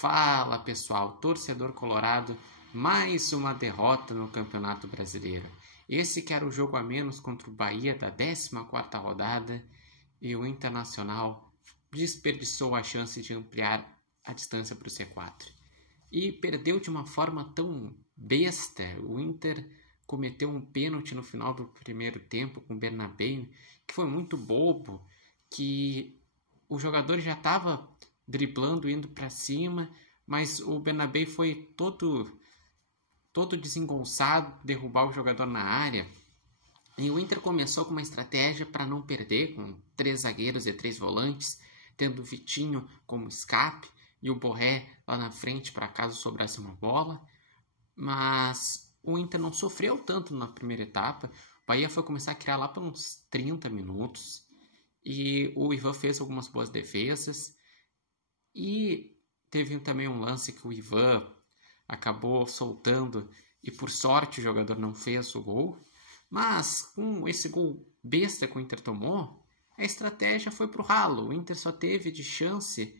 Fala pessoal, torcedor colorado, mais uma derrota no Campeonato Brasileiro. Esse que era o jogo a menos contra o Bahia da 14ª rodada e o Internacional desperdiçou a chance de ampliar a distância para o C4. E perdeu de uma forma tão besta. O Inter cometeu um pênalti no final do primeiro tempo com o Bernabéu, que foi muito bobo, que o jogador já estava driblando, indo para cima, mas o Bernabéu foi todo desengonçado, derrubar o jogador na área. E o Inter começou com uma estratégia para não perder, com 3 zagueiros e 3 volantes, tendo o Vitinho como escape e o Borré lá na frente para caso sobrasse uma bola. Mas o Inter não sofreu tanto na primeira etapa. O Bahia foi começar a criar lá por uns 30 minutos. E o Ivan fez algumas boas defesas. E teve também um lance que o Ivan acabou soltando e por sorte o jogador não fez o gol. Mas com esse gol besta que o Inter tomou, a estratégia foi pro ralo. O Inter só teve de chance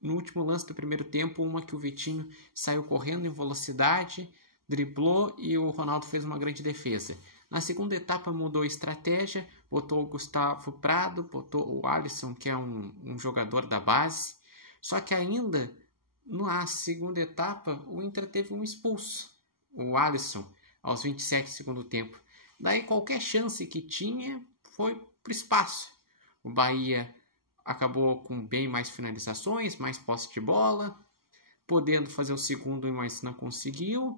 no último lance do primeiro tempo, uma que o Vitinho saiu correndo em velocidade, driblou e o Ronaldo fez uma grande defesa. Na segunda etapa mudou a estratégia, botou o Gustavo Prado, botou o Alisson, que é um jogador da base. Só que ainda na segunda etapa o Inter teve um expulso, o Alisson, aos 27 do segundo tempo. Daí qualquer chance que tinha foi para o espaço. O Bahia acabou com bem mais finalizações, mais posse de bola, podendo fazer o segundo, mas não conseguiu.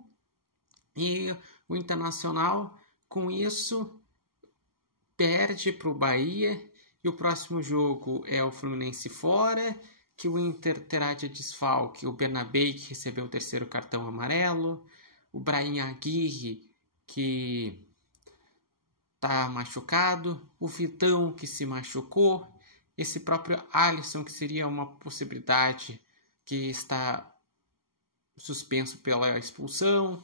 E o Internacional, com isso, perde para o Bahia. E o próximo jogo é o Fluminense fora, que o Inter terá de desfalque o Bernabéu, que recebeu o 3º cartão amarelo, o Brahim Aguirre, que está machucado, o Vitão, que se machucou, esse próprio Alisson, que seria uma possibilidade, que está suspenso pela expulsão.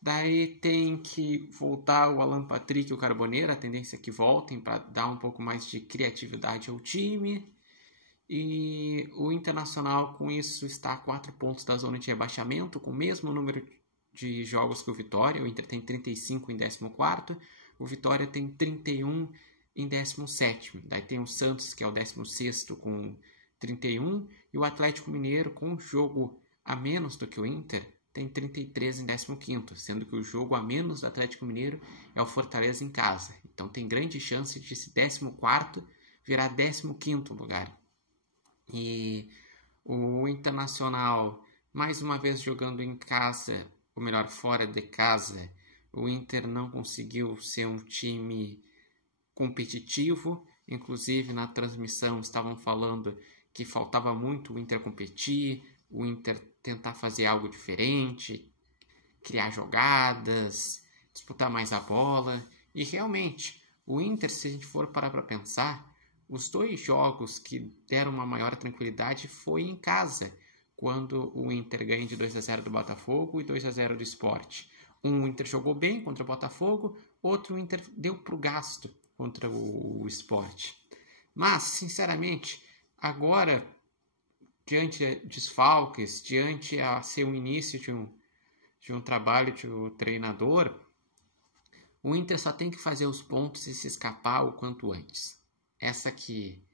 Daí tem que voltar o Alan Patrick e o Carboneiro, a tendência é que voltem para dar um pouco mais de criatividade ao time. E o Internacional com isso está a 4 pontos da zona de rebaixamento, com o mesmo número de jogos que o Vitória. O Inter tem 35 em 14º, o Vitória tem 31 em 17º. Daí tem o Santos, que é o 16º, com 31, e o Atlético Mineiro, com um jogo a menos do que o Inter, tem 33 em 15º, sendo que o jogo a menos do Atlético Mineiro é o Fortaleza em casa. Então tem grande chance de esse 14º virar 15º lugar. E o Internacional, mais uma vez jogando em casa, ou melhor, fora de casa, o Inter não conseguiu ser um time competitivo. Inclusive na transmissão estavam falando que faltava muito o Inter competir, o Inter tentar fazer algo diferente, criar jogadas, disputar mais a bola. E realmente, o Inter, se a gente for parar para pensar, os 2 jogos que deram uma maior tranquilidade foi em casa, quando o Inter ganha de 2-0 do Botafogo e 2-0 do Sport. Um Inter jogou bem contra o Botafogo, outro Inter deu pro gasto contra o Sport. Mas, sinceramente, agora, diante de desfalques, diante a ser o início de um trabalho de um treinador, o Inter só tem que fazer os pontos e se escapar o quanto antes. Essa que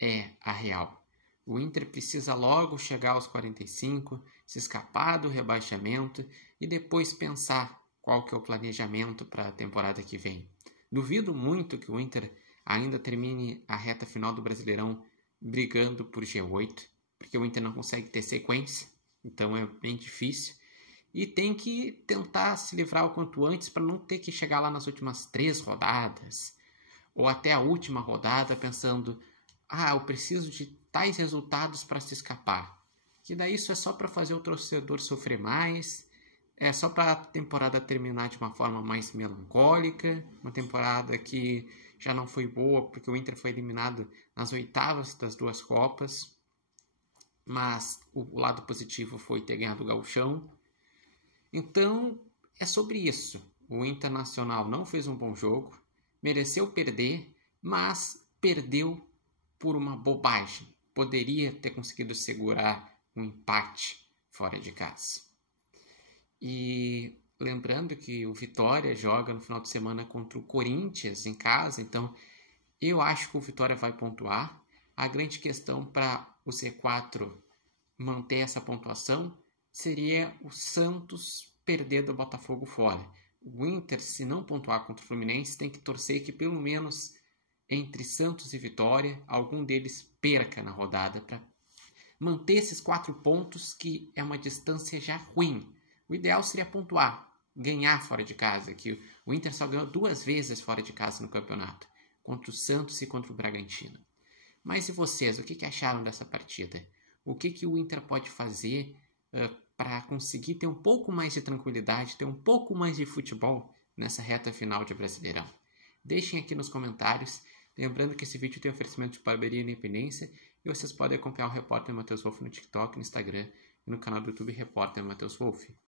é a real. O Inter precisa logo chegar aos 45, se escapar do rebaixamento e depois pensar qual que é o planejamento para a temporada que vem. Duvido muito que o Inter ainda termine a reta final do Brasileirão brigando por G8, porque o Inter não consegue ter sequência, então é bem difícil. E tem que tentar se livrar o quanto antes para não ter que chegar lá nas últimas 3 rodadas, ou até a última rodada pensando, eu preciso de tais resultados para se escapar. Que daí isso é só para fazer o torcedor sofrer mais, é só para a temporada terminar de uma forma mais melancólica, uma temporada que já não foi boa, porque o Inter foi eliminado nas oitavas das 2 Copas, mas o lado positivo foi ter ganhado o Gauchão. Então, é sobre isso. O Internacional não fez um bom jogo, mereceu perder, mas perdeu por uma bobagem. Poderia ter conseguido segurar um empate fora de casa. E lembrando que o Vitória joga no final de semana contra o Corinthians em casa, então eu acho que o Vitória vai pontuar. A grande questão para o C4 manter essa pontuação seria o Santos perder do Botafogo fora. O Inter, se não pontuar contra o Fluminense, tem que torcer que pelo menos entre Santos e Vitória, algum deles perca na rodada para manter esses 4 pontos, que é uma distância já ruim. O ideal seria pontuar, ganhar fora de casa, que o Inter só ganhou 2 vezes fora de casa no campeonato, contra o Santos e contra o Bragantino. Mas e vocês, o que acharam dessa partida? O que o Inter pode fazer para conseguir ter um pouco mais de tranquilidade, ter um pouco mais de futebol nessa reta final de Brasileirão? Deixem aqui nos comentários. Lembrando que esse vídeo tem oferecimento de Barbearia Independência e vocês podem acompanhar o Repórter Matheus Wolff no TikTok, no Instagram e no canal do YouTube Repórter Matheus Wolff.